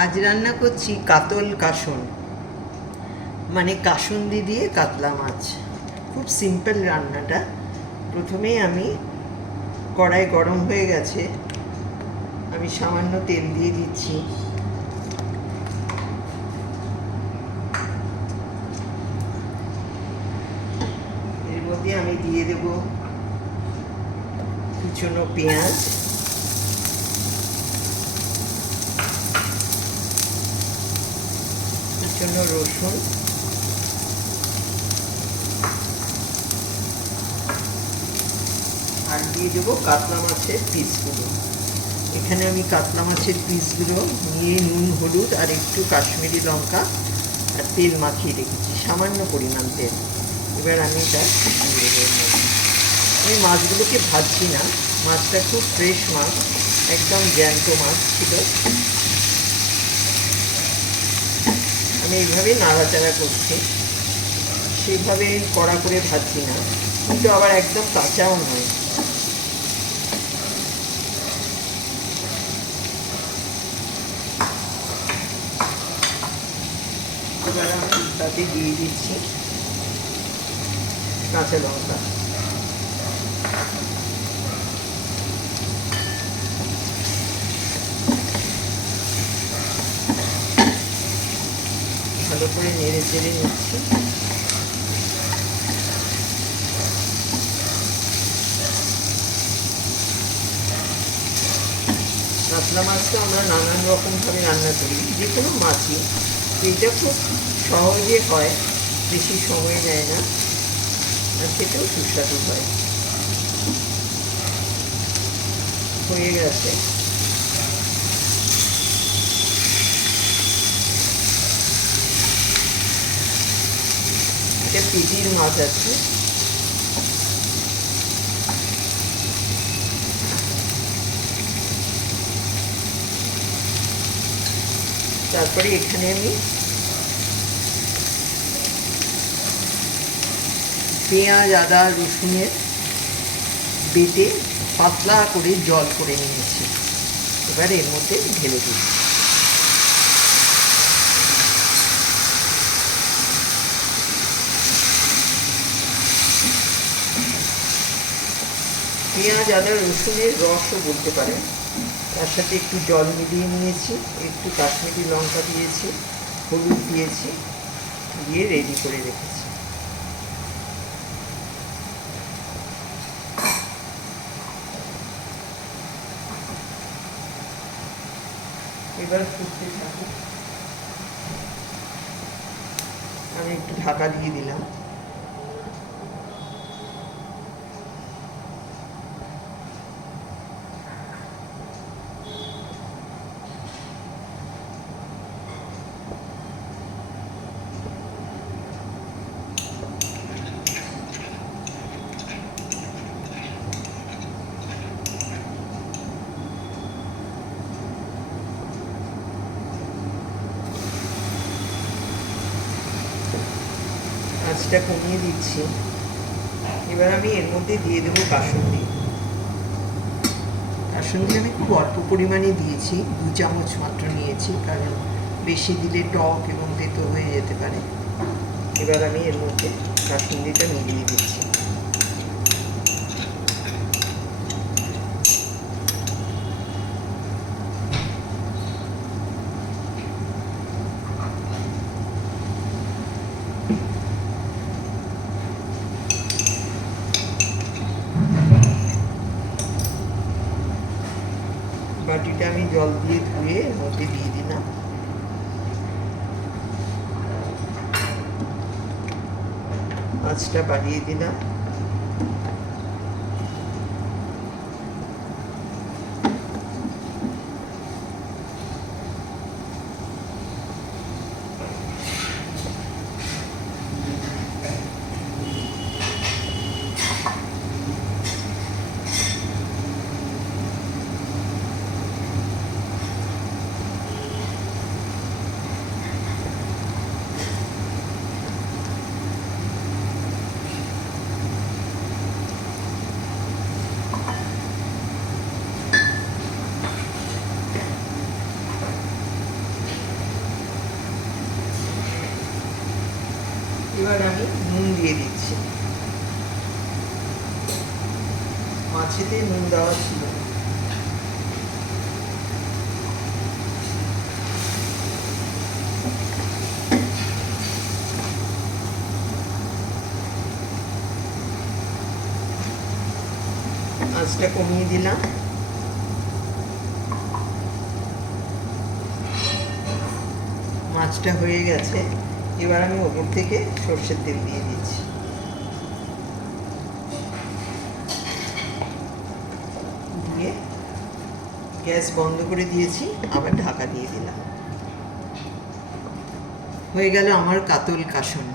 আজ রান্না করছি কাতল কাসন, মানে কাসুন্দি দিয়ে কাতলা মাছ। খুব সিম্পল রান্নাটা। প্রথমেই আমি কড়াই গরম হয়ে গেছে, আমি সামান্য তেল দিয়ে দিচ্ছি। এর মধ্যে আমি দিয়ে দেব কুচনো পেঁয়াজ, কুচনো রসুন, আর দিয়ে দেবো কাতলা মাছের পিসগুলো। এখানে আমি কাতলা মাছের পিসগুলো নিয়ে নুন, হলুদ আর একটু কাশ্মীরি লঙ্কা আর তেল মাখিয়ে রেখেছি, সামান্য পরিমাণ তেল। এবার আমি এটা দিয়ে দেবো। আমি মাছগুলোকে ভাজছি না, মাছটা খুব ফ্রেশ মাছ, একদম জ্যান্ত মাছ ছিল। আমি এইভাবেই নাড়াচাড়া করছি, সেইভাবে কড়া করে ভাজছি না, কিন্তু আবার একদম কাঁচাও নয়। এবার আমি তাতে দিয়ে দিচ্ছি কাঁচা লঙ্কা। ভালো করে নেড়ে চেড়ে নিচ্ছি। কাতলা মাছটা আমরা নানান রকমভাবে রান্না করি, যে কোনো মাছই। এইটা খুব সহজে হয়, বেশি সময় নেয় না, আর খেতেও সুস্বাদু হয়। হয়ে গেছে। এটা পেটির মাছ আছে। তারপরে এখানে আমি পেঁয়াজ, আদা, রসুনের বেটে পাতলা করে জল করে নিয়েছি। এবার এর মধ্যে ঢেলে দিচ্ছি। পেঁয়াজ, আদা, রসুনের রসও বলতে পারেন। তার সাথে একটু জল মিলিয়ে নিয়েছি, একটু কাশ্মীরি লঙ্কা দিয়েছি, হলুদ দিয়েছি, দিয়ে রেডি করে রেখেছি। এবার ফুটতে থাকুক। আমি একটু ঢাকা দিয়ে দিলাম। আঁচটা কমিয়ে দিচ্ছি। এবার আমি এর মধ্যে দিয়ে দেবো কাসুন্দি। কাসুন্দি আমি খুব অল্প পরিমাণে দিয়েছি, 2 চামচ মাত্র নিয়েছি, কারণ বেশি দিলে টক এবং তেতো হয়ে যেতে পারে। এবার আমি এর মধ্যে কাসুন্দিটা মিলিয়ে দিচ্ছি। বাটিটা আমি জল দিয়ে ধুয়ে এর মধ্যে দিয়ে দিলাম। আঁচটা বাড়িয়ে দিলাম। এবার আমি নুন দিয়ে দিচ্ছি। মাছেতে নুন দেওয়া ছিল না। আঁচটা কমিয়ে দিলাম। মাছটা হয়ে গেছে, এবার আমি ওপর থেকে সর্ষের তেল দিয়ে দিচ্ছি। দিয়ে গ্যাস বন্ধ করে দিয়েছি, আবার ঢাকা দিয়ে দিলাম। হয়ে গেল আমার কাতল কাসুন।